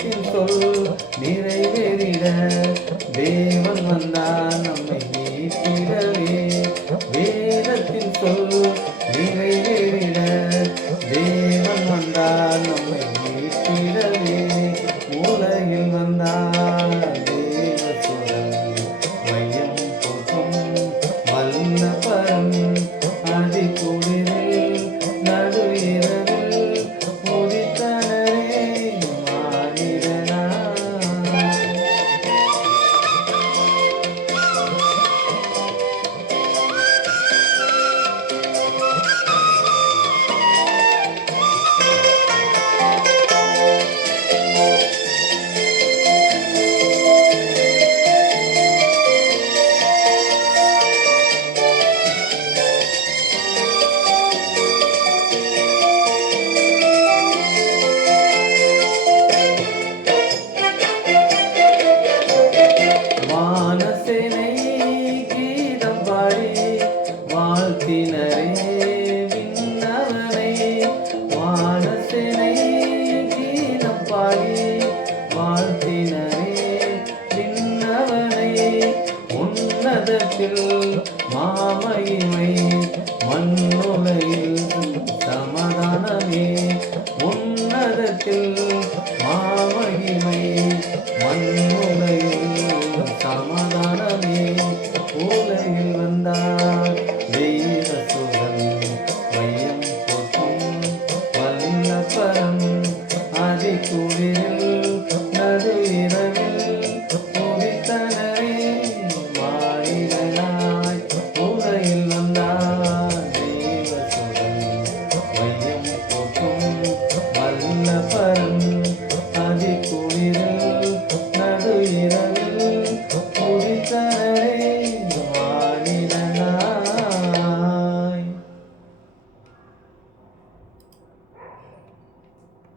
வாக்கில் சொல் நிறைவேறிட தேவன் வந்தான் நம்மை மீட்டிடவே வேதத்தின் சொல் நிறைவேறிட தேவன் வந்தான் நம்மை மனத்தில் மாமகிமை மண்ணுலையில் சமாதானமே. உன்னதத்தில் மாமகிமை மண்ணுலையில் சமாதானமே. உலகில்